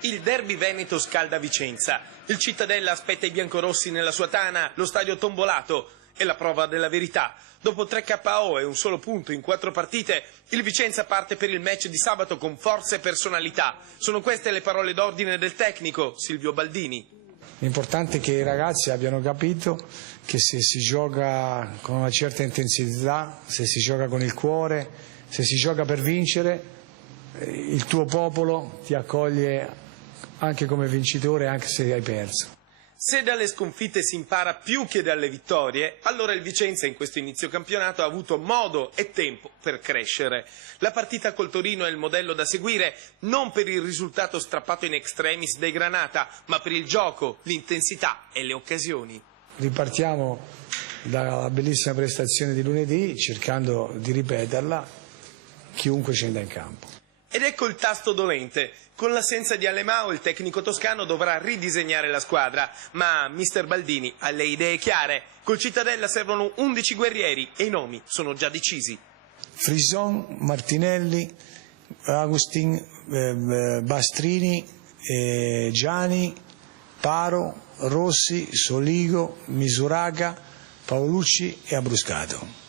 Il derby veneto scalda Vicenza. Il Cittadella aspetta i biancorossi nella sua tana, lo stadio tombolato. È la prova della verità. Dopo 3 KO e un solo punto in 4 partite, il Vicenza parte per il match di sabato con forza e personalità. Sono queste le parole d'ordine del tecnico, Silvio Baldini. L'importante è che i ragazzi abbiano capito che se si gioca con una certa intensità, se si gioca con il cuore, se si gioca per vincere, il tuo popolo ti accoglie anche come vincitore, anche se hai perso. Se dalle sconfitte si impara più che dalle vittorie, allora il Vicenza in questo inizio campionato ha avuto modo e tempo per crescere. La partita col Torino è il modello da seguire, non per il risultato strappato in extremis dai Granata, ma per il gioco, l'intensità e le occasioni. Ripartiamo dalla bellissima prestazione di lunedì, cercando di ripeterla chiunque scenda in campo. Ed ecco il tasto dolente. Con l'assenza di Alemao il tecnico toscano dovrà ridisegnare la squadra, ma mister Baldini ha le idee chiare. Col Cittadella servono 11 guerrieri e i nomi sono già decisi. Frison, Martinelli, Agustin, Bastrini, Gianni, Paro, Rossi, Soligo, Misuraga, Paolucci e Abruscato.